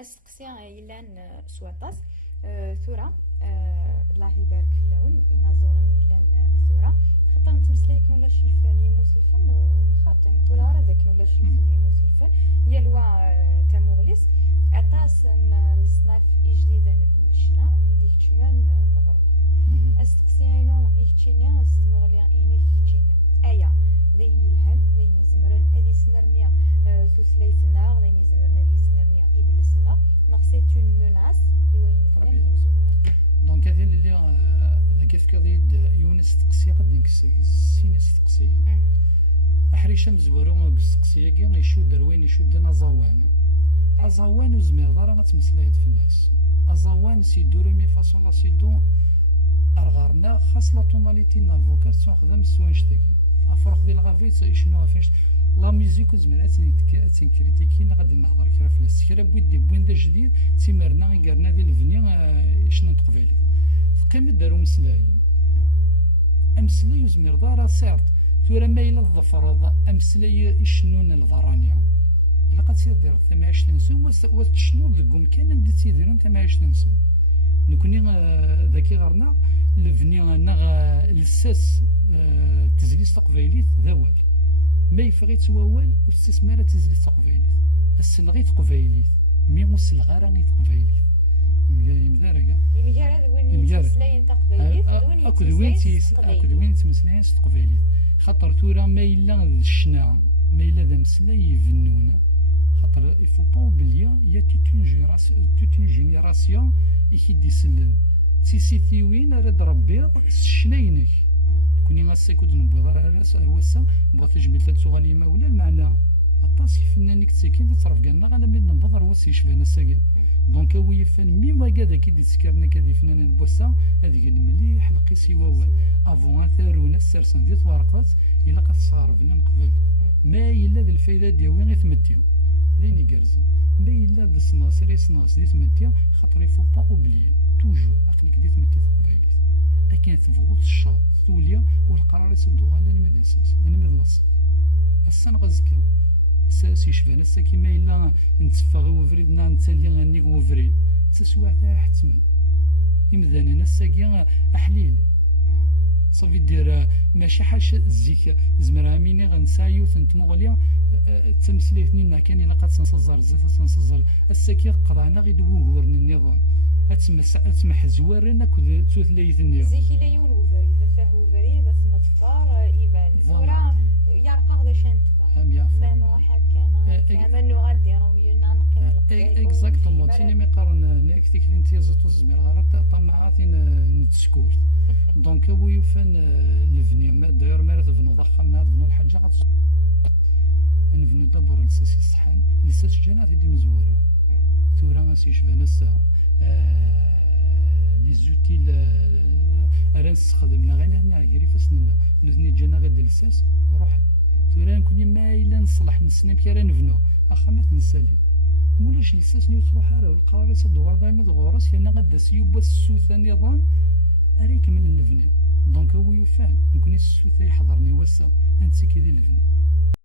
السقسي إلان سواطاس ثورة الله يبارك في اللون إنا زورني إلان ثورة خاطر نتمسلايك ولا شلفن يموت الفن وخاطر نقول راه ذاك ولا شلفن يموت الفن هي لوا تاموغليس عطاس الصناف جديدة نشنا اللي كتمان غرنا السقسيانو يكتشينيا استمغليا إني كتشينيا أيا ذيني الهن ذيني زمرن أدي سنرنيا ثوثليثنا ذيني زمرنا ذي سنرنيا إذلسنا نغ سي اون موناس إوين بنان يمزورا دونك هذه اللي ذاك كذيد يونس تقسي قد نكسي سينس تقسي أحريشة مزورو قسقسي كي يشود دروين يشود نزوان أزوان وزمير دارا غتمسلايت فلاس أزوان سيدو رمي فاصولا سيدو أرغارنا خاص لا طوناليتي نافوكال تنخدم السوانش تاكي أفرق ديال الغافيت شنو فاش لا ميوزيك وزميرات تنكريتيكينا غادي نهضر كرا فلاس كرا بوين دا جديد تيمرنا غيرنا ديال الفنيا شنو تقبالي تقيم دارو مسلاي أمسلاي وزمير دارا سارت ثورة مايلة الظفر أمسلاي شنون الفرانيا إلا قد تصير دير 28 سنة وتشنو ذكم كان ندي تيديرون 28 سنة نكوني ذاكي غرنا الفني انا لساس تزليس تقبايليت ذوال ما يفغيت ووال واستثمار تزليس تقبايليت السلغي تقبايليت مي وسلغا راه تقبايليت يمداركا يمدار وين يتسلاين تقبايليت اكد وين تمسلاين تقبايليت خاطر ثورة ما إلا الشنا ما إلا ذا مسلاي يفنون خاطر يفو با اوبليي يا توت اون جينيراسيون يكيدي سلن تيسيتي وين راه ربيض الشناينك كوني غاساكود نبوض راه هوسا بغا تجميل تاتسوغالي ما ولا المعنى عطاس فنانك تساكين تعرف قالنا غالا من نبوض راه وسا يشبهنا الساكن دونك هو يفن ميما كادا كي تسكرنا كادي فنان بوسا هذيك المليح القيسي ووال افون اثارونا السرسان ديال ورقات الا قد صار بنا قبل ما الا ذا الفايده ديال وين تمتيو لين يقرزن ما الا ذا الصناص دي تمتيو خاطر يفو با اوبلي توجور عقلك دي تمتي تقبايليت لكن تفوت الشاط ثوليا والقرار يسدوها على المدرسه انا مدلص السنه غزكا سي شبان السا كيما الا نتفاغي وفريدنا نتسالي غنيك وفريد تسوى تاع حتما يمدانا الساكي احليل صافي دير ماشي حاش الزيك زمرا ميني غنسايو تنتمغليا تمسليتني كان الا قد تنصزر زيت تنصزر الساكي قرانا غير دوغورن النظام اتسمح زوارنا كذا توثليثني زيك لا يون وفريد فهو فريد تنطفار ايفان فورا يرقى غدا شانتبا ما نوحك انا منو غادي راهم ينا نقيم اكزاكتومون تيني مي قارن نكتيك انتي زوتو زمير غير طمعاتي نتسكور دونك هو يفن الفني داير ما تبنو ضخمنا تبنو الحاجه نبنو دبر لساس الصحان لساس جنات دي مزوره ثورة سي شبان الساعه لي زوتيل راه نستخدمنا غير هنا غير فاسنا لزني جانا غير لساس روح ثورة نكوني ما الا نصلح نسنم كي راه نبنو اخا ما تنسالي مولاش لساس ني تروح راه القرار يصدوا دايما غورس انا غدا سيوب السوث نظام اريك من الفني دونك هو يفعل نكوني السوث يحضرني وسا انت كي دير الفني